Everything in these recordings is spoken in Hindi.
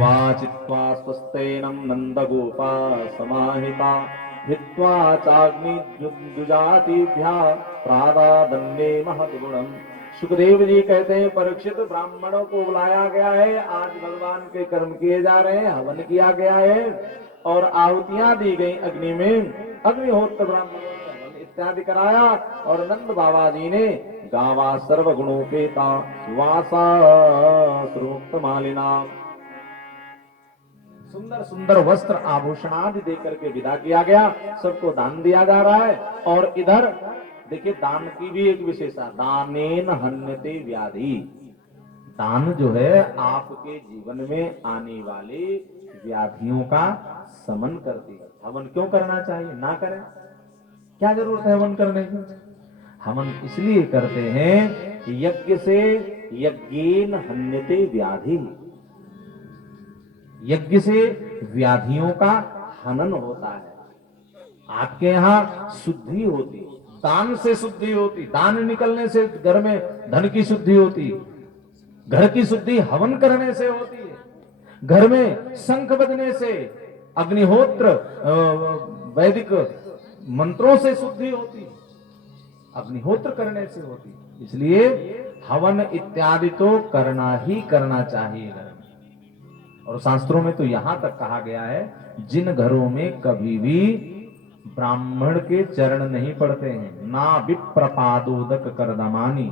वाचित्वा स्वस्तेनं नन्दगोपा समाहिता हित्वा चाग्निजुजातिभ्या प्रादादन्ने महद्गुणम्। सुखदेव जी कहते हैं परीक्षित, ब्राह्मणों को बुलाया गया है, आज भगवान के कर्म किए जा रहे हैं, हवन किया गया है और आहुतियां दी गई अग्नि में, अग्निहोत्र ब्राह्मणों ने हवन इत्यादि कराया और नंद बाबा जी ने गावा सर्वगुणोपेता वासा सर्वमुक्त मालिना, सुंदर सुंदर वस्त्र आभूषण आदि देकर के विदा किया गया। सबको दान दिया जा रहा है। और इधर देखिए दान की भी एक विशेषता, दानेन हन्यते व्याधि। दान जो है आपके जीवन में आने वाले व्याधियों का शमन करती है। हवन क्यों करना चाहिए? ना करें, क्या जरूरत है हवन करने की? हवन इसलिए करते हैं यज्ञ से यज्ञेन हन्यते व्याधि, यज्ञ से व्याधियों का हनन होता है। आपके यहाँ शुद्धि होती, दान से शुद्धि होती, दान निकलने से घर में धन की शुद्धि होती, घर की शुद्धि हवन करने से होती है, घर में शंख बजने से, अग्निहोत्र वैदिक मंत्रों से शुद्धि होती, अग्निहोत्र करने से होती। इसलिए हवन इत्यादि तो करना ही करना चाहिए घर में। और शास्त्रों में तो यहां तक कहा गया है, जिन घरों में कभी भी ब्राह्मण के चरण नहीं पड़ते हैं, ना विप्रपादोदक करदमानी,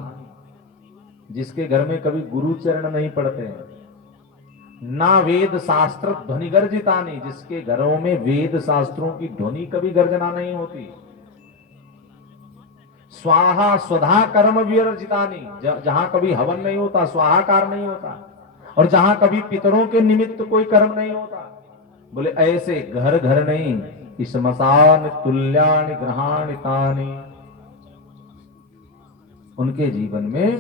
जिसके घर में कभी गुरु चरण नहीं पड़ते हैं, ना वेद शास्त्र ध्वनि गर्जितानी, जिसके घरों में वेद शास्त्रों की ध्वनि कभी गर्जना नहीं होती, स्वाहा स्वधा कर्म विवर्जितानी, जहां कभी हवन नहीं होता, स्वाहाकार नहीं होता, और जहां कभी पितरों के निमित्त कोई कर्म नहीं होता, बोले ऐसे घर घर नहीं, स्मशान तुल्यानि ग्रहाणि तानि, उनके जीवन में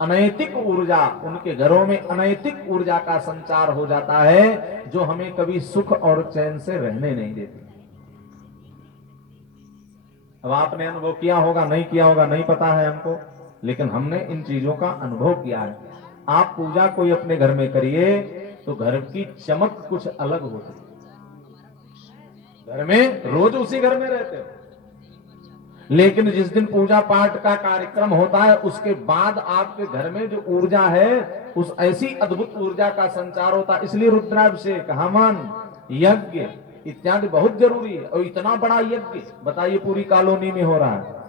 अनैतिक ऊर्जा, उनके घरों में अनैतिक ऊर्जा का संचार हो जाता है, जो हमें कभी सुख और चैन से रहने नहीं देती। अब आपने अनुभव किया होगा, नहीं किया होगा नहीं पता है हमको, लेकिन हमने इन चीजों का अनुभव किया है। आप पूजा कोई अपने घर में करिए तो घर की चमक कुछ अलग होती है। घर में रोज उसी घर में रहते हो, लेकिन जिस दिन पूजा पाठ का कार्यक्रम होता है उसके बाद आपके घर में जो ऊर्जा है, उस ऐसी अद्भुत ऊर्जा का संचार होता है। इसलिए रुद्राभिषेक, हवन, यज्ञ इत्यादि बहुत जरूरी है। और इतना बड़ा यज्ञ बताइए पूरी कॉलोनी में हो रहा है।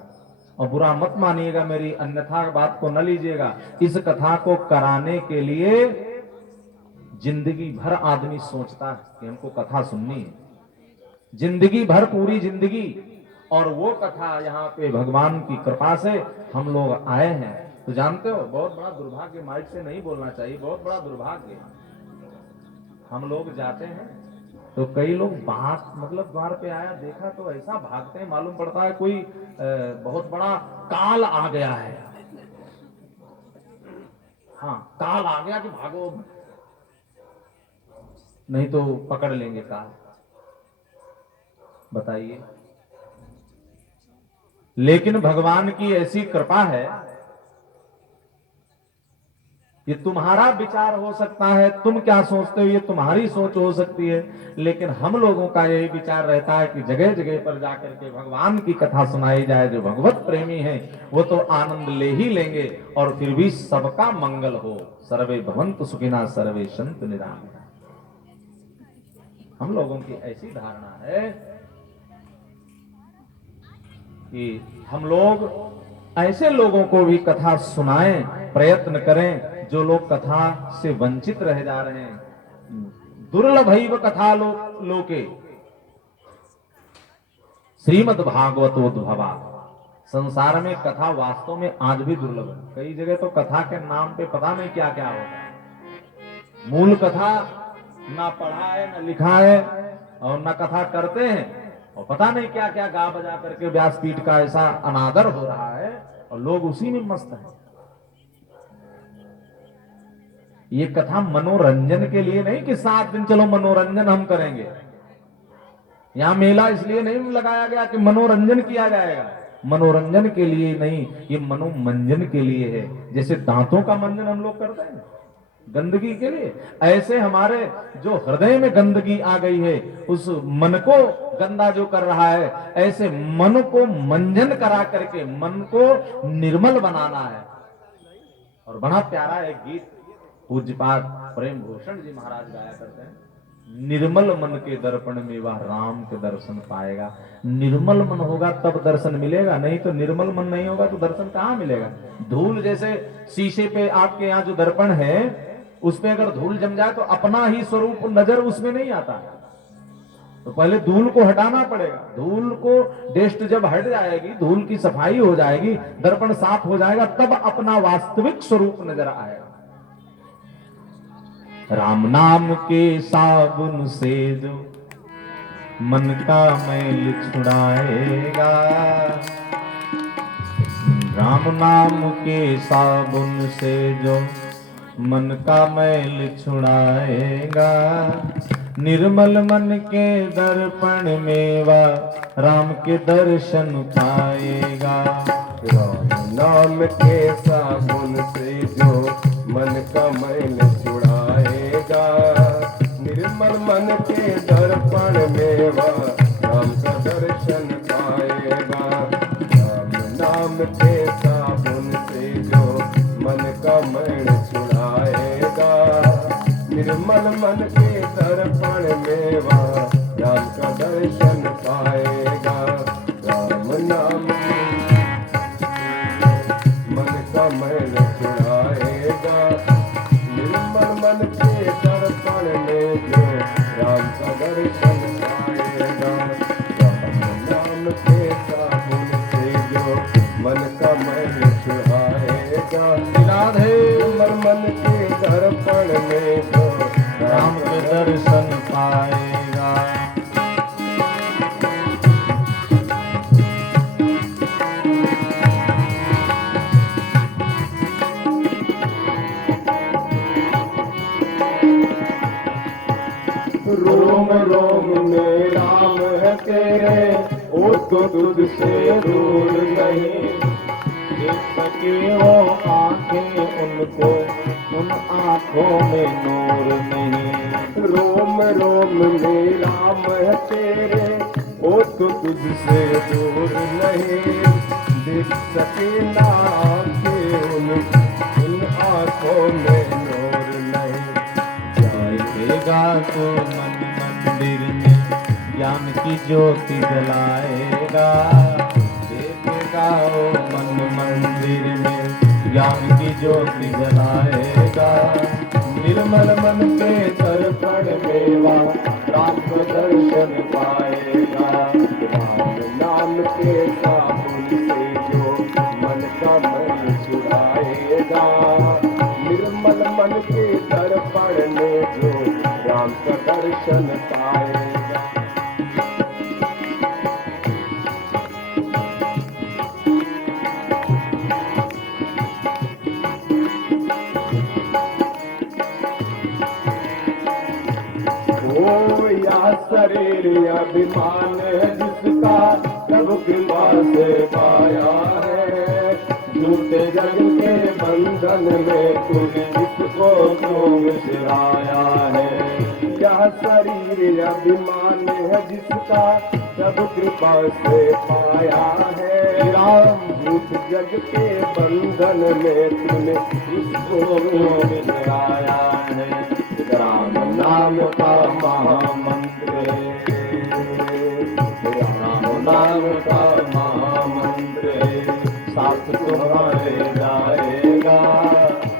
और बुरा मत मानिएगा मेरी, अन्यथा बात को न लीजिएगा। इस कथा को कराने के लिए जिंदगी भर आदमी सोचता है कि हमको कथा सुननी है, जिंदगी भर, पूरी जिंदगी। और वो कथा यहाँ पे भगवान की कृपा से हम लोग आए हैं। तो जानते हो बहुत बड़ा दुर्भाग्य, माइक से नहीं बोलना चाहिए, बहुत बड़ा दुर्भाग्य। हम लोग जाते हैं तो कई लोग बात मतलब द्वार पे आया देखा तो ऐसा भागते हैं, मालूम पड़ता है कोई बहुत बड़ा काल आ गया है। हाँ, काल आ गया कि भागो, नहीं तो पकड़ लेंगे काल। बताइए, लेकिन भगवान की ऐसी कृपा है, ये तुम्हारा विचार हो सकता है, तुम क्या सोचते हो ये तुम्हारी सोच हो सकती है, लेकिन हम लोगों का यही विचार रहता है कि जगह जगह पर जाकर के भगवान की कथा सुनाई जाए। जो भगवत प्रेमी है वो तो आनंद ले ही लेंगे, और फिर भी सबका मंगल हो। सर्वे भवन्तु सुखिनः सर्वे सन्तु निरामयाः। हम लोगों की ऐसी धारणा है कि हम लोग ऐसे लोगों को भी कथा सुनाएं, प्रयत्न करें जो लोग कथा से वंचित रह जा रहे हैं। दुर्लभैव कथा लोके श्रीमद् भागवतोद्भवा। संसार में कथा वास्तव में आज भी दुर्लभ है। कई जगह तो कथा के नाम पे पता नहीं क्या क्या होता है। मूल कथा ना पढ़ा है ना लिखा है, और ना कथा करते हैं, और पता नहीं क्या क्या गा बजा करके व्यासपीठ का ऐसा अनादर हो रहा है, और लोग उसी में मस्त हैं। ये कथा मनोरंजन के लिए नहीं कि 7 दिन चलो मनोरंजन हम करेंगे। यहां मेला इसलिए नहीं लगाया गया कि मनोरंजन किया जाएगा, मनोरंजन के लिए नहीं, ये मनोमंजन के लिए है। जैसे दांतों का मंजन हम लोग करते हैं, गंदगी के लिए। ऐसे हमारे जो हृदय में गंदगी आ गई है, उस मन को गंदा जो कर रहा है, ऐसे मन को मंजन करा करके मन को निर्मल बनाना है। और बड़ा प्यारा एक गीत पूज्यपाद प्रेम भूषण जी महाराज गाया करते हैं, निर्मल मन के दर्पण में वह राम के दर्शन पाएगा। निर्मल मन होगा तब दर्शन मिलेगा, नहीं तो निर्मल मन नहीं होगा तो दर्शन कहां मिलेगा। धूल जैसे शीशे पे आपके यहाँ जो दर्पण है उस पे अगर धूल जम जाए तो अपना ही स्वरूप नजर उसमें नहीं आता, तो पहले धूल को हटाना पड़ेगा। धूल को डेस्ट जब हट जाएगी, धूल की सफाई हो जाएगी, दर्पण साफ हो जाएगा, तब अपना वास्तविक स्वरूप नजर आएगा। राम नाम के साबुन से जो मन का मैल छुड़ाएगा, राम नाम के साबुन से जो मन का मैल छुड़ाएगा, निर्मल मन के दर्पण में वह राम के दर्शन पाएगा। राम नाम के साबुन से जो मन का मैल छुड़ाएगा, निर्मल मन के दर्पण में वह राम का दर्शन पाएगा। राम नाम के साबुन से जो मन का मैल छुड़ाएगा, निर्मल मन के दर्पण में वह राम का दर्शन पाएगा। राम नाम मन का मैल छुड़ाएगा, निर्मल मन के दर्पण में जो राम का दर्शन पाएगा। राम नाम के साबुन से जो मन का मैल छुड़ाएगा, राधे निर्मल मन के दर्पण में जो राम के दर्शन पाएगा। रोम रोम में राम है तेरे, वो तो तुझसे दूर नहीं। देख सके वो आंखें उनको, उन आंखों में नूर नहीं। रोम रोम में राम है तेरे, वो तो तुझसे दूर नहीं। देख सके ना आंखें उन आंखों में नूर नहीं। जाएगा तो मन मंदिर में ज्ञान की ज्योति जलाएगा, देखेगा वो मन मंदिर में ज्ञान की ज्योति जलाएगा। निर्मल मन के दर्पण में वह राम का दर्शन पाएगा। राम नाम के साबुन से जो मन का मैल छुड़ाएगा, निर्मल मन के दर्पण में जो राम का दर्शन पाएगा। ओ या शरीर अभिमान है जिसका सब कृपा से पाया है, झूठे जग के बंधन में तूने इसको क्यों विसराया है। यह शरीर अभिमान है जिसका सब कृपा से पाया है, राम झूठ जग के बंधन में तूने इसको क्यों विसराया है। राम नाम का महामंत्र, राम नाम का महामंत्र साथ तुम्हारे जाएगा।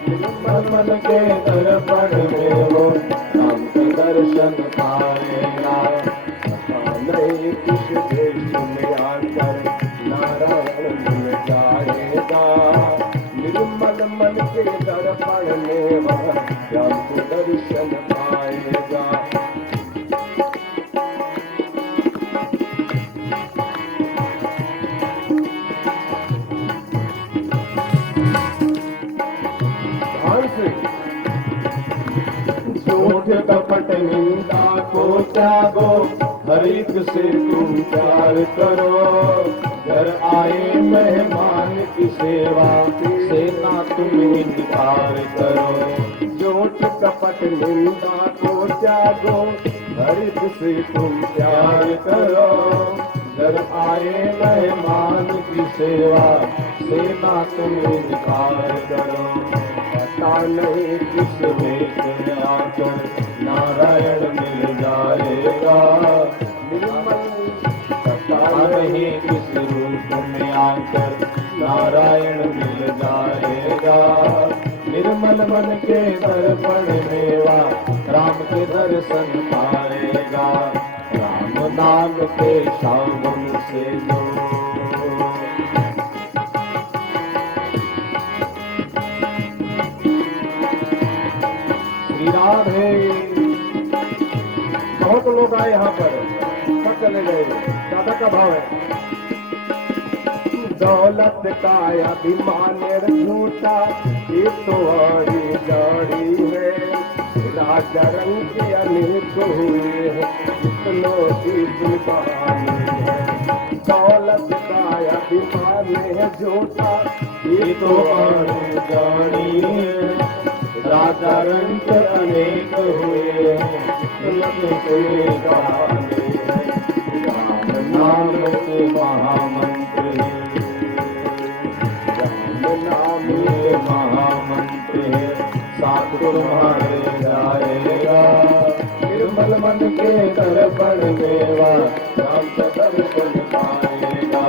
निर्मल मन के दर्पण में वो राम का दर्शन पाएगा। पता नहीं किस देश में आकर नारायण मिल जाएगा, निर्मल मन के दर्पण में वह राम को दर्शन पाएगा। ध्यान से झूठ कपट निंदा को त्यागो, हर एक से तुम प्यार करो। घर आए मेहमान की सेवा से ना तुम इनकार करो। जो झूठ कपट निंदा को त्यागो, हरित से तुम प्यार करो। घर आए मेहमान की सेवा, सेना तुम इनकार करो। पता नहीं किस वेश में आकर नारायण मिल जाएगा, निर्मल पता नहीं किस रूप में आकर नारायण मिल जाएगा। निर्मल मन के दर्पण मेवा, राम के दर्शन पाएगा। राम नाम के सावन से जो श्री राधे। बहुत लोग आए यहाँ पर, सब चले गए। दादा का भाव है, दौलत का अभिमान झूठा, ये तो आड़ी गाड़ी है। राजा रंग के अनेक हुए हैं, कितनों की दुल्हानी है। दौलत का अभिमान है झूठा, ये तो आड़ी गाड़ी है। राजा रंग के अनेक हुए हैं, कितनों की कहानी है। राम नाम के महामंत्र है, नाम के महामंत्र है, साथ तुम्हारे जाएगा। निर्मल मन के दर्पण मेवा, राम का दर्शन पाएगा।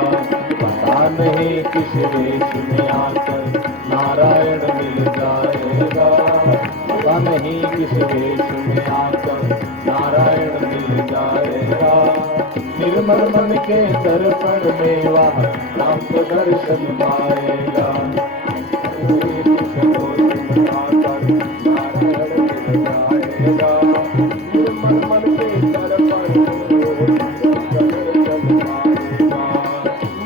पता नहीं किस वेश में आकर नारायण मिल जाएगा। पता नहीं किस वेश में आकर नारायण मिल जाएगा। निर्मल मन के दर्पण मेवा, राम को दर्शन पाएगा। निर्मल मन के दर्पण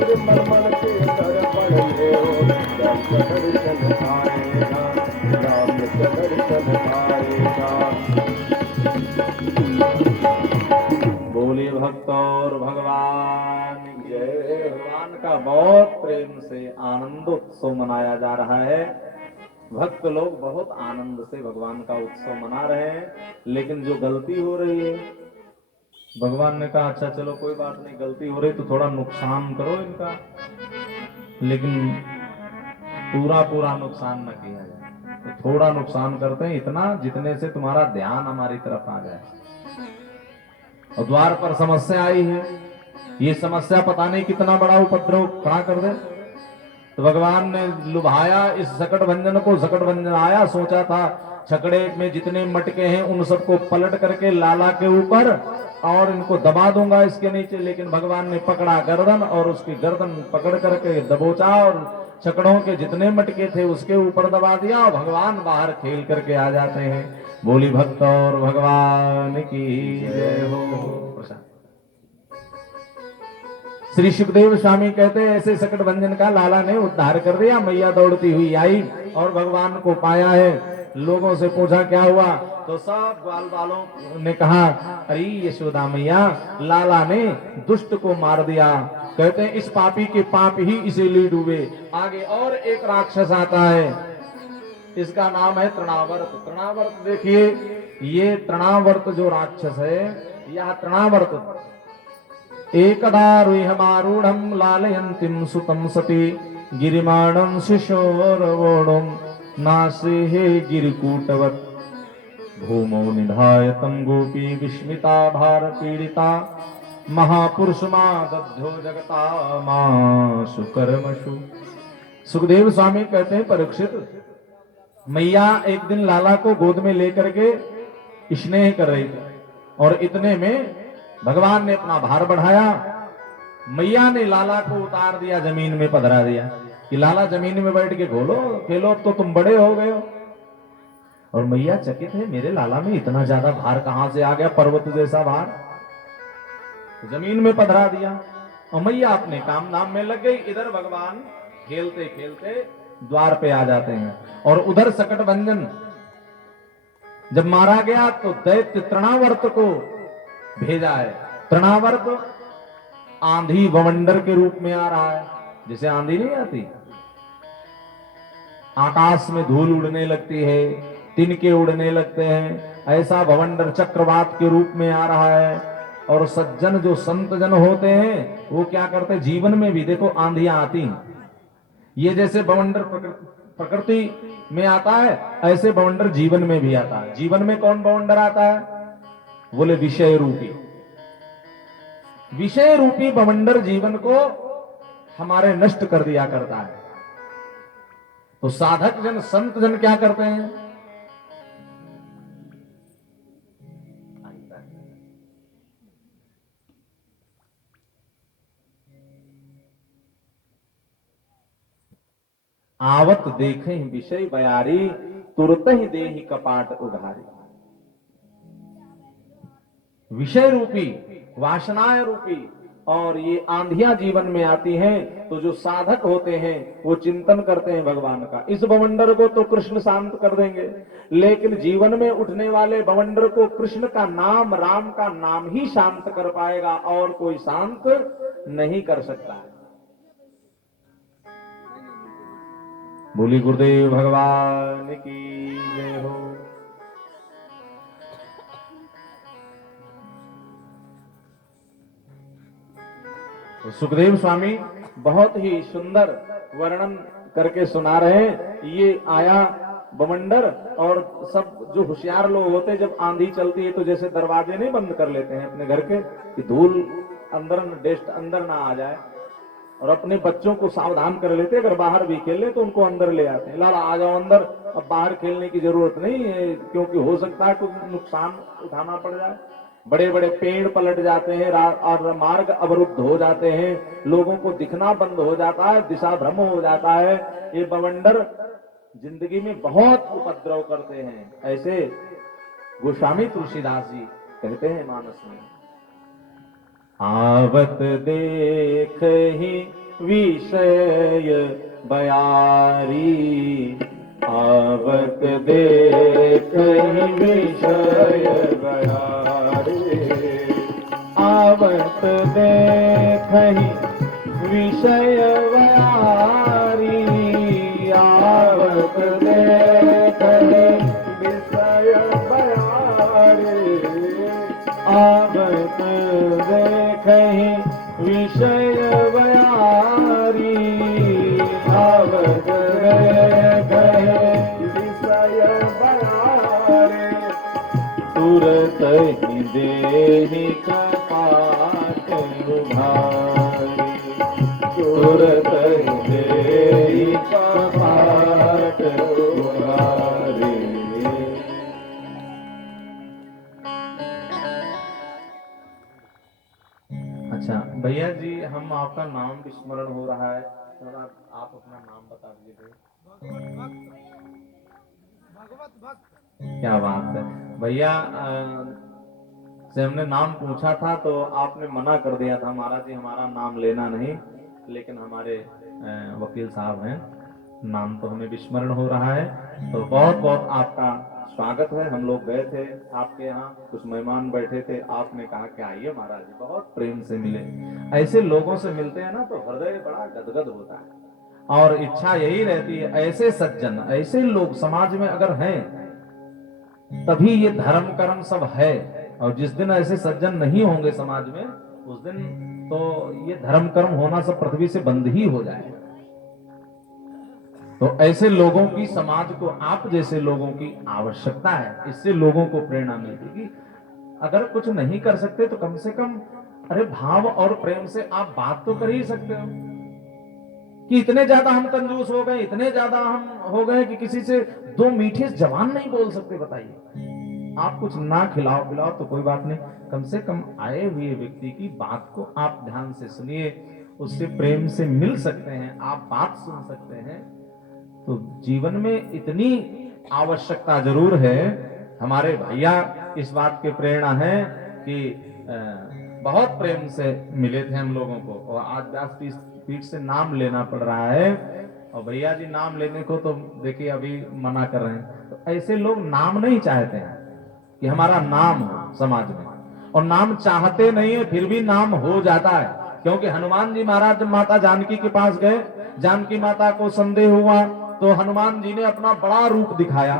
निर्मल मन के दर्पण राम का दर्शन पाएगा। राम का दर्शन पाएगा। बोले भक्त और भगवान की जय। भगवान का बहुत प्रेम से आनंदोत्सव मनाया जा रहा है। भक्त लोग बहुत आनंद से भगवान का उत्सव मना रहे हैं, लेकिन जो गलती हो रही है, भगवान ने कहा अच्छा चलो कोई बात नहीं, गलती हो रही तो थोड़ा नुकसान करो इनका, लेकिन पूरा पूरा नुकसान न किया जाए। तो थोड़ा नुकसान करते हैं, इतना जितने से तुम्हारा ध्यान हमारी तरफ आ जाए। और द्वार पर समस्या आई है, ये समस्या पता नहीं कितना बड़ा उपद्रव खड़ा कर दे। तो भगवान ने लुभाया इस सकट भंजन को। सकट भंजन आया, सोचा था छकड़े में जितने मटके हैं उन सबको पलट करके लाला के ऊपर और इनको दबा दूंगा इसके नीचे, लेकिन भगवान ने पकड़ा गर्दन और उसकी गर्दन पकड़ करके दबोचा और छकड़ों के जितने मटके थे उसके ऊपर दबा दिया और भगवान बाहर खेल करके आ जाते हैं। बोली भक्त और भगवान की जय हो। श्री सुखदेव स्वामी कहते हैं ऐसे सकट भंजन का लाला ने उद्धार कर दिया। मैया दौड़ती हुई आई और भगवान को पाया है। लोगों से पूछा क्या हुआ, तो सब ग्वाल वालों ने कहा अरे यशोदा मैया, लाला ने दुष्ट को मार दिया। कहते हैं इस पापी के पाप ही इसे ले डूबे। आगे और एक राक्षस आता है, इसका नाम है तृणावर्त। तृणावर्त देखिए, ये तृणावर्त जो राक्षस है, यह तृणावर्त एकदा रुहमारूढ़ लालयन्तीं सुतं सती गिरिमाणं शिशोरवोढुं नासे हे गिरिकूटवत् भूमौ निधाय तं गोपी विस्मिता भार पीड़िता महापुरुष दध्यो जगता माशु कर्मशु। सुखदेव स्वामी कहते हैं परीक्षित, मैया एक दिन लाला को गोद में लेकर के स्नेह कर रही थी और इतने में भगवान ने अपना भार बढ़ाया। मैया ने लाला को उतार दिया, जमीन में पधरा दिया कि लाला जमीन में बैठ के घोलो खेलो, तो तुम बड़े हो गए हो। और मैया चकित है, मेरे लाला में इतना ज्यादा भार कहां से आ गया, पर्वत जैसा भार। तो जमीन में पधरा दिया और मैया अपने काम नाम में लग गई। इधर भगवान खेलते खेलते द्वार पे आ जाते हैं और उधर सकट भंजन जब मारा गया तो दैत्य तृणावर्त को भेजा है। तृणावर्त आंधी बवंडर के रूप में आ रहा है, जैसे आंधी नहीं आती, आकाश में धूल उड़ने लगती है, तिनके उड़ने लगते हैं। ऐसा भवंडर चक्रवात के रूप में आ रहा है। और सज्जन जो संत जन होते हैं वो क्या करते हैं, जीवन में भी देखो आंधियां आती हैं, ये जैसे बवंडर प्रकृति में आता है, ऐसे बवंडर जीवन में भी आता है। जीवन में कौन बवंडर आता है, बोले विषय रूपी। विषय रूपी बवंडर जीवन को हमारे नष्ट कर दिया करता है। तो साधक जन संत जन क्या करते हैं, आवत देखे विषय बयारी, तुरत ही देहि कपाट उघारी। विषय रूपी, वासनाएं रूपी और ये आंधियां जीवन में आती हैं, तो जो साधक होते हैं वो चिंतन करते हैं भगवान का। इस बवंडर को तो कृष्ण शांत कर देंगे, लेकिन जीवन में उठने वाले बवंडर को कृष्ण का नाम, राम का नाम ही शांत कर पाएगा, और कोई शांत नहीं कर सकता है। बोली गुरुदेव भगवान की जय हो। तो सुखदेव स्वामी बहुत ही सुंदर वर्णन करके सुना रहे हैं। ये आया बवंडर, और सब जो होशियार लोग होते हैं, जब आंधी चलती है तो जैसे दरवाजे नहीं बंद कर लेते हैं अपने घर के कि धूल अंदर डेस्ट अंदर ना आ जाए, और अपने बच्चों को सावधान कर लेते, अगर बाहर भी खेल ले तो उनको अंदर ले आते हैं, लाला आ जाओ अंदर, अब बाहर खेलने की जरूरत नहीं है, क्योंकि हो सकता है कुछ नुकसान उठाना पड़ जाए। बड़े बड़े पेड़ पलट जाते हैं और मार्ग अवरुद्ध हो जाते हैं, लोगों को दिखना बंद हो जाता है, दिशा भ्रम हो जाता है। ये बवंडर जिंदगी में बहुत उपद्रव करते हैं। ऐसे गोस्वामी तुलसीदास जी कहते हैं मानस में, आवत देख ही विषय बयारी, आवत देख ही विषय बयारी, आवत देख ही विषय बयारी, आवत देख ही विषय बयारी, आवत देखहि विषय बयारी, आवत देखहि विषय बयारी, तुरत ही देहि कपाट उघारी, तुरत ही देहि कपाट उघारी। अच्छा भैया जी, हम आपका नाम विस्मरण हो रहा है, थोड़ा आप अपना नाम बता दीजिए। भगवत भक्त। क्या बात है भैया, से हमने नाम पूछा था तो आपने मना कर दिया था, महाराज जी हमारा नाम लेना नहीं, लेकिन हमारे वकील साहब हैं, नाम तो हमें विस्मरण हो रहा है। तो बहुत बहुत आपका स्वागत है। हम लोग गए थे आपके यहाँ, कुछ मेहमान बैठे थे, आपने कहा कि आइए महाराज जी, बहुत प्रेम से मिले। ऐसे लोगों से मिलते हैं ना तो हृदय बड़ा गदगद होता है, और इच्छा यही रहती है ऐसे सज्जन, ऐसे लोग समाज में अगर हैं तभी ये धर्म कर्म सब है। और जिस दिन ऐसे सज्जन नहीं होंगे समाज में, उस दिन तो ये धर्म कर्म होना सब पृथ्वी से बंद ही हो जाएगा। तो ऐसे लोगों की, समाज को आप जैसे लोगों की आवश्यकता है। इससे लोगों को प्रेरणा मिलती कि अगर कुछ नहीं कर सकते तो कम से कम अरे भाव और प्रेम से आप बात तो कर ही सकते हो। कि इतने ज्यादा हम कंजूस हो गए, इतने ज्यादा हम हो गए कि किसी से दो मीठे जबान नहीं बोल सकते। बताइए, आप कुछ ना खिलाओ पिलाओ तो कोई बात नहीं, कम से कम आए हुए व्यक्ति की बात को आप ध्यान से सुनिए, उससे प्रेम से मिल सकते हैं, आप बात सुन सकते हैं। तो जीवन में इतनी आवश्यकता जरूर है। हमारे भैया इस बात के प्रेरणा है कि बहुत प्रेम से मिले थे हम लोगों को, और आज व्यासपीठ से नाम लेना पड़ रहा है, और भैया जी नाम लेने को तो देखिए अभी मना कर रहे हैं। तो ऐसे लोग नाम नहीं चाहते हैं कि हमारा नाम हो समाज में, और नाम चाहते नहीं है फिर भी नाम हो जाता है। क्योंकि हनुमान जी महाराज जब माता जानकी के पास गए, जानकी माता को संदेह हुआ तो हनुमान जी ने अपना बड़ा रूप दिखाया,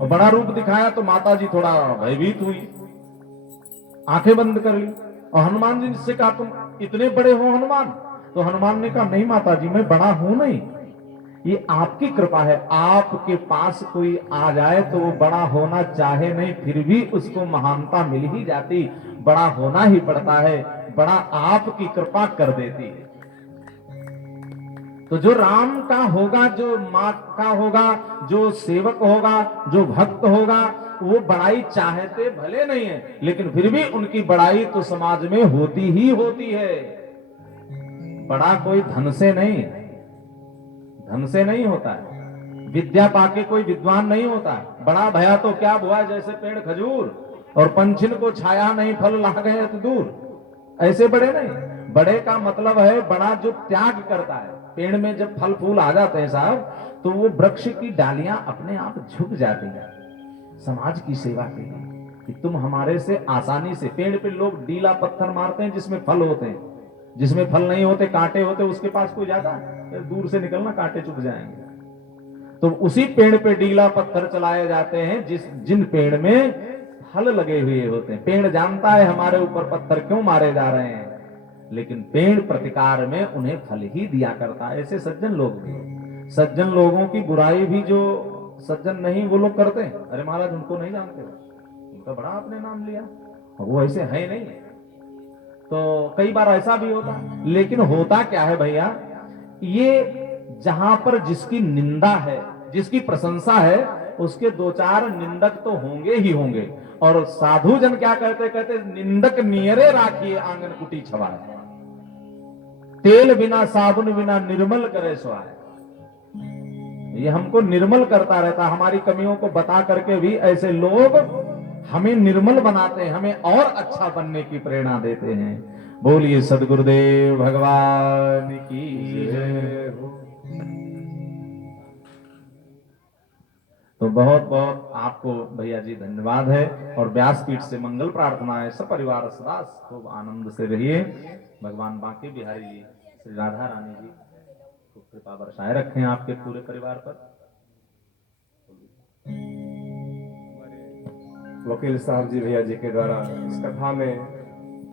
और बड़ा रूप दिखाया तो माता जी थोड़ा भयभीत हुई, आंखें बंद कर ली। और हनुमान जी से कहा, तुम इतने बड़े हो हनुमान? तो हनुमान ने कहा, नहीं माता जी, मैं बड़ा हूं नहीं, ये आपकी कृपा है। आपके पास कोई आ जाए तो वो बड़ा होना चाहे नहीं, फिर भी उसको महानता मिल ही जाती, बड़ा होना ही पड़ता है, बड़ा आपकी कृपा कर देती है। तो जो राम का होगा, जो माँ का होगा, जो सेवक होगा, जो भक्त होगा, वो बड़ाई चाहते भले नहीं है, लेकिन फिर भी उनकी बड़ाई तो समाज में होती ही होती है। बड़ा कोई धन से नहीं, धन से नहीं होता है, विद्या पाके कोई विद्वान नहीं होता है। बड़ा भया तो क्या हुआ, जैसे पेड़ खजूर और पंछिन को छाया नहीं फल ला गए तो दूर, ऐसे बड़े नहीं। बड़े का मतलब है बड़ा जो त्याग करता है। पेड़ में जब फल फूल आ जाते हैं साहब, तो वो वृक्ष की डालियां अपने आप झुक जाती हैं समाज की सेवा के लिए, कि तुम हमारे से आसानी से। पेड़ पे लोग डीला पत्थर मारते हैं जिसमें फल होते हैं, जिसमें फल नहीं होते, कांटे होते, उसके पास कोई जाता है? दूर से निकलना, कांटे चुभ जाएंगे। तो उसी पेड़ पे डीला पत्थर चलाए जाते हैं जिन पेड़ में फल लगे हुए होते हैं। पेड़ जानता है हमारे ऊपर पत्थर क्यों मारे जा रहे हैं, लेकिन पेड़ प्रतिकार में उन्हें फल ही दिया करता है। ऐसे सज्जन लोग भी, सज्जन लोगों की बुराई भी जो सज्जन नहीं वो लोग करते हैं, अरे महाराज उनको नहीं जानते, उनका बड़ा आपने नाम लिया, वो ऐसे है नहीं। तो कई बार ऐसा भी होता, लेकिन होता क्या है भैया, ये जहां पर जिसकी निंदा है, जिसकी प्रशंसा है, उसके दो चार निंदक तो होंगे ही होंगे। और साधु जन क्या कहते कहते, निंदक नियरे राखिए आंगन कुटी छवाए, तेल बिना साबुन बिना निर्मल करे स्वाए। ये हमको निर्मल करता रहता, हमारी कमियों को बता करके भी ऐसे लोग हमें निर्मल बनाते हैं, हमें और अच्छा बनने की प्रेरणा देते हैं। बोलिए सदगुरुदेव भगवान की जय हो। तो बहुत बहुत आपको भैया जी धन्यवाद है, और व्यासपीठ से मंगल प्रार्थनाएं। सब परिवार सदा खूब आनंद से रहिए। भगवान बांके बिहारी जी, श्री राधा रानी जी खूब कृपा बरसाए रखें आपके पूरे परिवार पर। वकील साहब जी भैया जी के द्वारा इस कथा में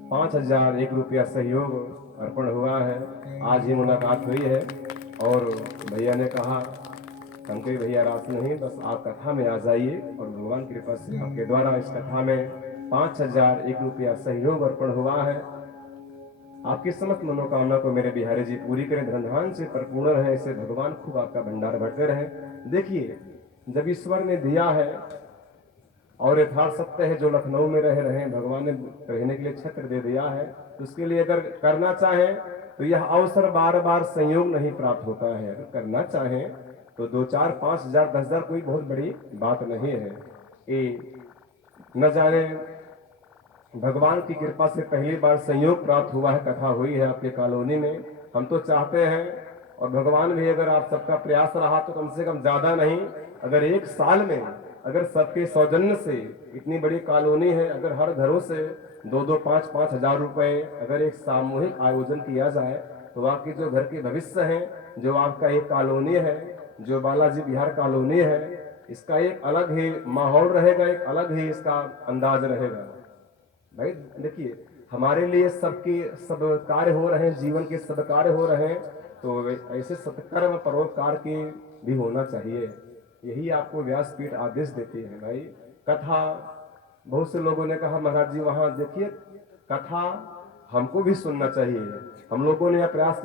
5001 रुपया सहयोग अर्पण हुआ है। आज ही मुलाकात हुई है और भैया ने कहा, हमको भैया रात नहीं, बस आप कथा में आ जाइए, और भगवान की कृपा से आपके द्वारा इस कथा में 5001 रुपया सहयोग अर्पण हुआ है। आपकी समस्त मनोकामना को मेरे बिहारी जी पूरी करें, धन धान से परिपूर्ण रहे, ऐसे भगवान खूब आपका भंडार भरते रहे। देखिए, जब ईश्वर ने दिया है और यथार्थ सत्य है, जो लखनऊ में रह रहे हैं, भगवान ने रहने के लिए छत्र दे दिया है, तो उसके लिए अगर करना चाहें तो यह अवसर बार बार संयोग नहीं प्राप्त होता है। अगर करना चाहें तो 2, 4, 5 हजार 10 हजार कोई बहुत बड़ी बात नहीं है। ये न जाने भगवान की कृपा से पहली बार संयोग प्राप्त हुआ है, कथा हुई है आपके कॉलोनी में। हम तो चाहते हैं, और भगवान भी अगर आप सबका प्रयास रहा तो कम से कम ज्यादा नहीं, अगर 1 साल में अगर सबके सौजन्य से, इतनी बड़ी कॉलोनी है, अगर हर घरों से 2-2, 5-5 हजार रुपए अगर एक सामूहिक आयोजन किया जाए, तो आपके जो घर के भविष्य है, जो आपका एक कॉलोनी है, जो बालाजी बिहार कॉलोनी है, इसका एक अलग ही माहौल रहेगा, एक अलग ही इसका अंदाज रहेगा। भाई देखिए, हमारे लिए सबके सब कार्य हो रहे हैं, जीवन के सब कार्य हो रहे हैं, तो ऐसे सत्कर्म परोपकार के भी होना चाहिए। यही आपको व्यासपीठ आदेश देती है। भाई कथा, बहुत से लोगों ने कहा महाराज जी वहां देखिए, कथा हमको भी सुनना चाहिए। हम लोगों ने यह प्रयास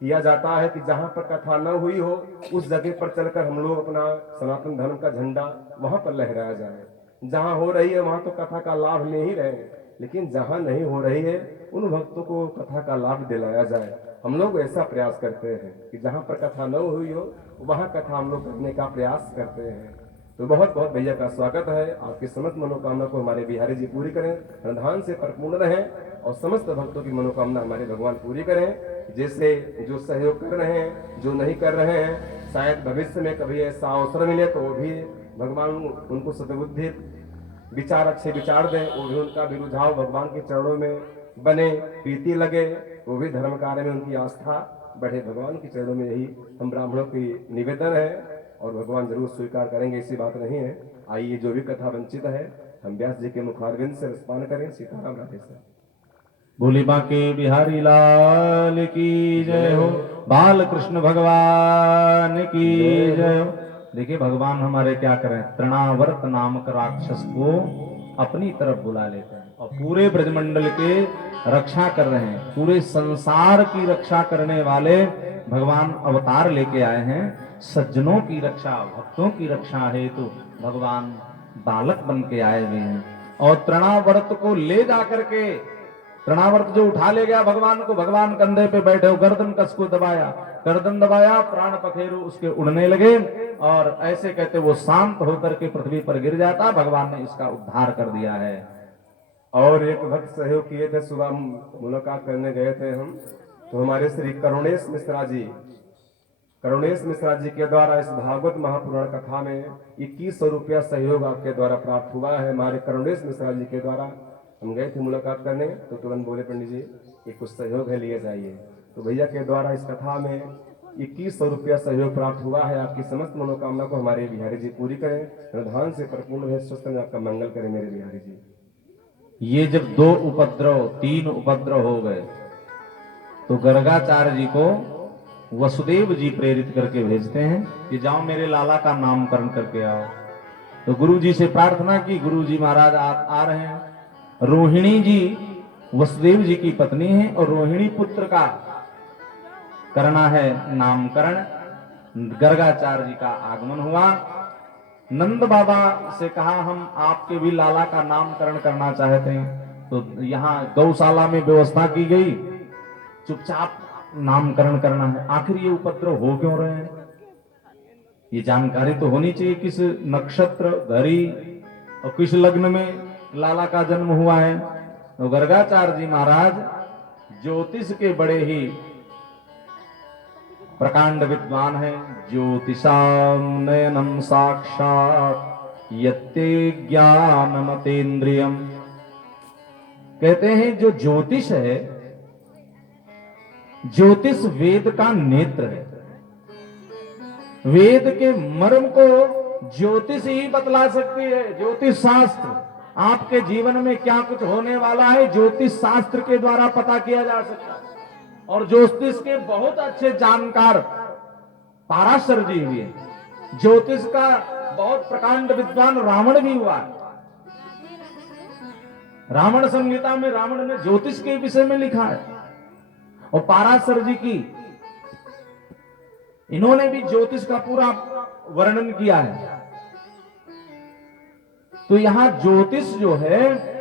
किया जाता है कि जहां पर कथा न हुई हो, उस जगह पर चलकर हम लोग अपना सनातन धर्म का झंडा वहां पर लहराया जाए। जहां हो रही है वहां तो कथा का लाभ ले ही रहे हैं, लेकिन जहां नहीं हो रही है उन भक्तों को कथा का लाभ दिलाया जाए। हम लोग ऐसा प्रयास करते हैं कि जहां पर कथा न हुई हो वहां कथा हम लोग करने का प्रयास करते हैं। तो बहुत बहुत भैया का स्वागत है। आपकी समस्त मनोकामना को हमारे बिहारी जी पूरी करें, धन से परिपूर्ण रहें, और समस्त भक्तों की मनोकामना हमारे भगवान पूरी करें। जैसे जो सहयोग कर रहे हैं, जो नहीं कर रहे हैं, शायद भविष्य में कभी ऐसा अवसर मिले तो वो भी भगवान उनको सद्बुद्धि विचार, अच्छे विचार दें, वो भी उनका भी रुझाव भगवान के चरणों में बने, प्रीति लगे, वो भी धर्म कार्य में उनकी आस्था बढ़े। भगवान के चरणों में यही हम ब्राह्मणों की निवेदन है। और भगवान जरूर स्वीकार करेंगे, ऐसी बात नहीं है। आइए, जो भी कथा वंचित है हम व्यास जी के मुखारविंद से रसपान करें। सीताराम राधे श्याम। भोले बांके बिहारी लाल की जय हो, बाल कृष्ण भगवान की जय हो। देखिए भगवान हमारे क्या करें, तृणावर्त नामक राक्षस को अपनी तरफ बुला लेते हैं और पूरे ब्रजमंडल के रक्षा कर रहे हैं। पूरे संसार की रक्षा करने वाले भगवान अवतार लेके आए हैं। सज्जनों की रक्षा, भक्तों की रक्षा हेतु भगवान बालक बन के आए हुए हैं। और तृणावर्त को ले जाकर के, तृणावर्त जो उठा ले गया भगवान को, भगवान कंधे पे बैठे हो, गर्दन कस को दबाया, गर्दन दबाया, प्राण पखेरु उसके उड़ने लगे और ऐसे कहते वो शांत होकर के पृथ्वी पर गिर जाता। भगवान ने इसका उद्धार कर दिया है। और एक भक्त सहयोग किए थे, सुबह मुलाकात करने गए थे हम, तो हमारे श्री करुणेश मिश्रा जी के द्वारा इस भागवत महापुराण कथा में 2100 रुपया सहयोग आपके द्वारा प्राप्त हुआ है। हमारे करुणेश मिश्रा जी के द्वारा हम गए थे मुलाकात करने, तो तुरंत बोले पंडित जी ये कुछ सहयोग है, लिए जाइए। तो भैया के द्वारा इस कथा में 2100 रुपया सहयोग प्राप्त हुआ है। आपकी समस्त मनोकामना को हमारे बिहारी जी पूरी करें, धन से परिपूर्ण है, स्वस्थ में आपका मंगल करें मेरे बिहारी जी। ये जब 2 उपद्रव 3 उपद्रव हो गए तो गर्गाचार्य जी को वसुदेव जी प्रेरित करके भेजते हैं कि जाओ मेरे लाला का नामकरण करके आओ। तो गुरु जी से प्रार्थना की, गुरु जी महाराज आ रहे हैं। रोहिणी जी वसुदेव जी की पत्नी है और रोहिणी पुत्र का करना है नामकरण। गर्गाचार्य जी का आगमन हुआ। नंद बाबा से कहा हम आपके भी लाला का नामकरण करना चाहते हैं। तो यहाँ गौशाला में व्यवस्था की गई, चुपचाप नामकरण करना है। आखिर ये उपद्रव हो क्यों रहे हैं, ये जानकारी तो होनी चाहिए। किस नक्षत्र घड़ी और किस लग्न में लाला का जन्म हुआ है। तो गर्गाचार्य जी महाराज ज्योतिष के बड़े ही प्रकांड विद्वान हैं। ज्योतिषाम नयनम साक्षात यत्ते ज्ञानमतेन्द्रियम। कहते हैं जो ज्योतिष है, ज्योतिष वेद का नेत्र है। वेद के मर्म को ज्योतिष ही बतला सकती है। ज्योतिष शास्त्र आपके जीवन में क्या कुछ होने वाला है, ज्योतिष शास्त्र के द्वारा पता किया जा सकता है। और ज्योतिष के बहुत अच्छे जानकार पाराशर जी हुए। ज्योतिष का बहुत प्रकांड विद्वान रावण भी हुआ। रावण संहिता में रावण ने ज्योतिष के विषय में लिखा है। और पाराशर जी की, इन्होंने भी ज्योतिष का पूरा वर्णन किया है। तो यहां ज्योतिष जो है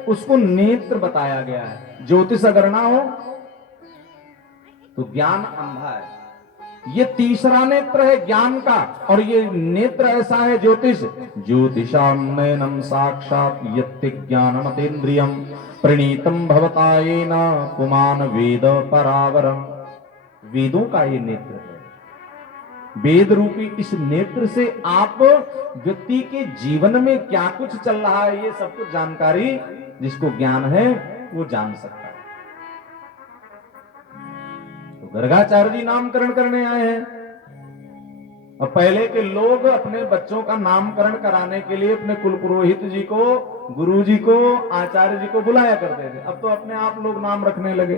उसको नेत्र बताया गया है। ज्योतिष अगर ना हो तो ज्ञान अंधा है। ये तीसरा नेत्र है ज्ञान का, और ये नेत्र ऐसा है ज्योतिष। ज्योतिषाम नयनम साक्षात यत्ते ज्ञानमतेन्द्रियम प्रणीतम भवता येन पुमान वेद परावरम। वेदों का ये नेत्र है। वेद रूपी इस नेत्र से आप व्यक्ति के जीवन में क्या कुछ चल रहा है, ये सब कुछ जानकारी जिसको ज्ञान है वो जान सकता है। तो गर्गाचार्य जी नामकरण करने आए हैं। और पहले के लोग अपने बच्चों का नामकरण कराने के लिए अपने कुल पुरोहित जी को, गुरु जी को, आचार्य जी को बुलाया करते थे। अब तो अपने आप लोग नाम रखने लगे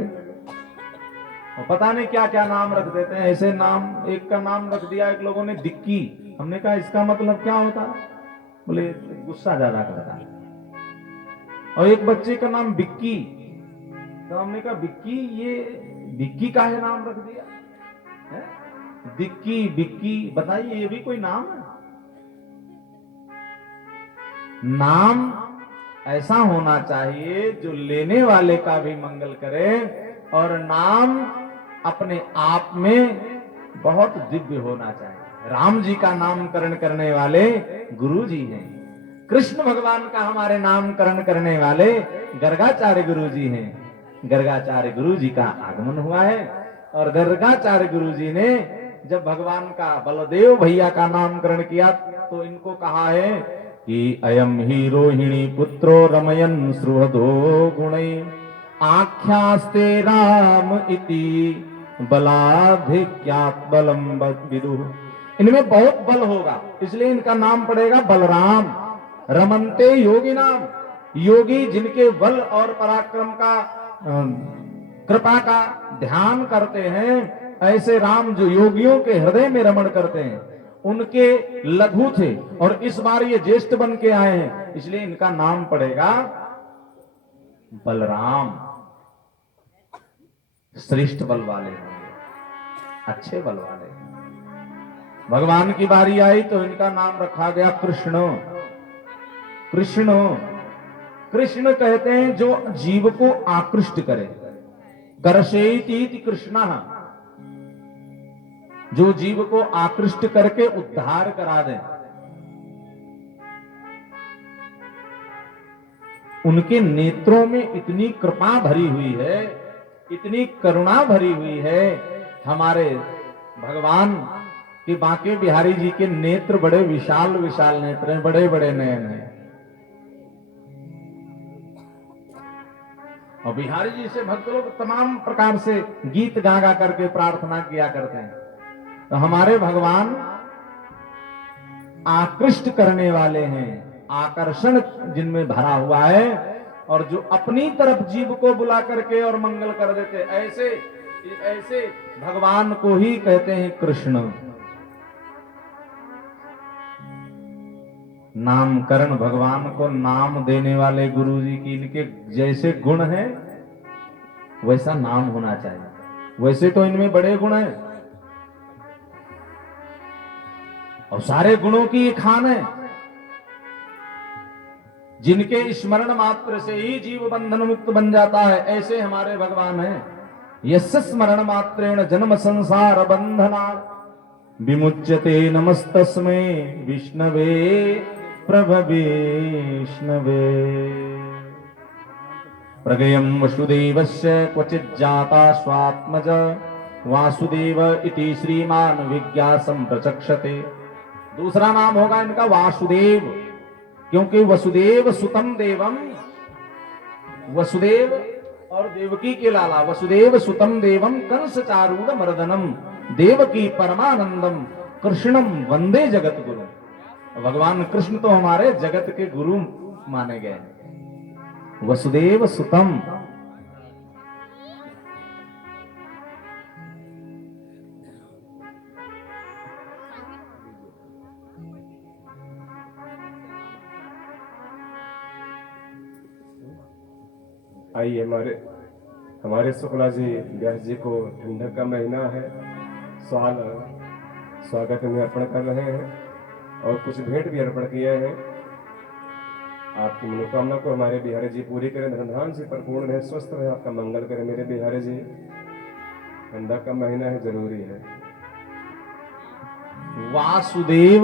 और पता नहीं क्या क्या नाम रख देते हैं। ऐसे नाम, एक का नाम रख दिया एक लोगों ने दिक्की। हमने कहा इसका मतलब क्या होता है, बोले गुस्सा ज्यादा करता है। और एक बच्चे का नाम बिक्की, तो हमने कहा बिक्की, ये बिक्की का है नाम रख दिया है? दिक्की बिक्की, बताइए ये भी कोई नाम है? नाम ऐसा होना चाहिए जो लेने वाले का भी मंगल करे, और नाम अपने आप में बहुत दिव्य होना चाहिए। राम जी का नामकरण करने वाले गुरु जी हैं। कृष्ण भगवान का हमारे नामकरण करने वाले गर्गाचार्य गुरु जी हैं। गर्गाचार्य गुरु जी का आगमन हुआ है। और गर्गाचार्य गुरु जी ने जब भगवान का बलदेव भैया का नामकरण किया तो इनको कहा है कि अयम ही रोहिणी पुत्रो रमयन सुहृदो गुणै आख्यास्ते राम इति बलाधिक्यात् बलम विदुः इनमें बहुत बल होगा, इसलिए इनका नाम पड़ेगा बलराम। रमन्ते योगी नाम, योगी जिनके बल और पराक्रम का कृपा का ध्यान करते हैं, ऐसे राम जो योगियों के हृदय में रमण करते हैं, उनके लघु थे और इस बार ये ज्येष्ठ बन के आए हैं, इसलिए इनका नाम पड़ेगा बलराम। श्रेष्ठ बल वाले होंगे, अच्छे बल वाले। भगवान की बारी आई तो इनका नाम रखा गया कृष्ण। कृष्ण, कृष्ण कहते हैं जो जीव को आकृष्ट करे। कर्षयति कृष्ण, जो जीव को आकृष्ट करके उद्धार करा दे। उनके नेत्रों में इतनी कृपा भरी हुई है, इतनी करुणा भरी हुई है। हमारे भगवान के बांके बिहारी जी के नेत्र बड़े विशाल विशाल नेत्र हैं, बड़े बड़े नयन हैं। और बिहारी जी से भक्त लोग तमाम प्रकार से गीत गा गा करके प्रार्थना किया करते हैं। तो हमारे भगवान आकृष्ट करने वाले हैं, आकर्षण जिनमें भरा हुआ है, और जो अपनी तरफ जीव को बुला करके और मंगल कर देते, ऐसे ऐसे भगवान को ही कहते हैं कृष्ण। नामकरण, भगवान को नाम देने वाले गुरु जी की इनके जैसे गुण हैं वैसा नाम होना चाहिए। वैसे तो इनमें बड़े गुण हैं और सारे गुणों की ये खान है। जिनके स्मरण मात्र से ही जीव बंधन मुक्त बन जाता है, ऐसे हमारे भगवान हैं। यस्य स्मरण मात्रेण जन्म संसार बंधना विमुच्यते नमस्तस्मै विष्णवे प्रभवे विष्णवे। प्रगयं वसुदेवस्य क्वचित् जाता स्वात्मज वासुदेव इति श्रीमान विज्ञासं प्रचक्षते। दूसरा नाम होगा इनका वासुदेव, क्योंकि वसुदेव सुतम देवम, वसुदेव और देवकी के लाला, वसुदेव सुतम देवम कंस चारूढ़ मर्दनम देवकी परमानंदम कृष्णम वंदे जगत गुरु। भगवान कृष्ण तो हमारे जगत के गुरु माने गए। वसुदेव सुतम, आइए हमारे शुक्ला जी व्यास जी को ठंडक का महीना है, स्वागत में अर्पण कर रहे हैं और कुछ भेंट भी अर्पण किए हैं। आपकी मनोकामना को हमारे बिहारी जी पूरी करें, धन धान से परिपूर्ण रहे, स्वस्थ रहे, आपका मंगल करें मेरे बिहारी जी। ठंडक का महीना है, जरूरी है। वासुदेव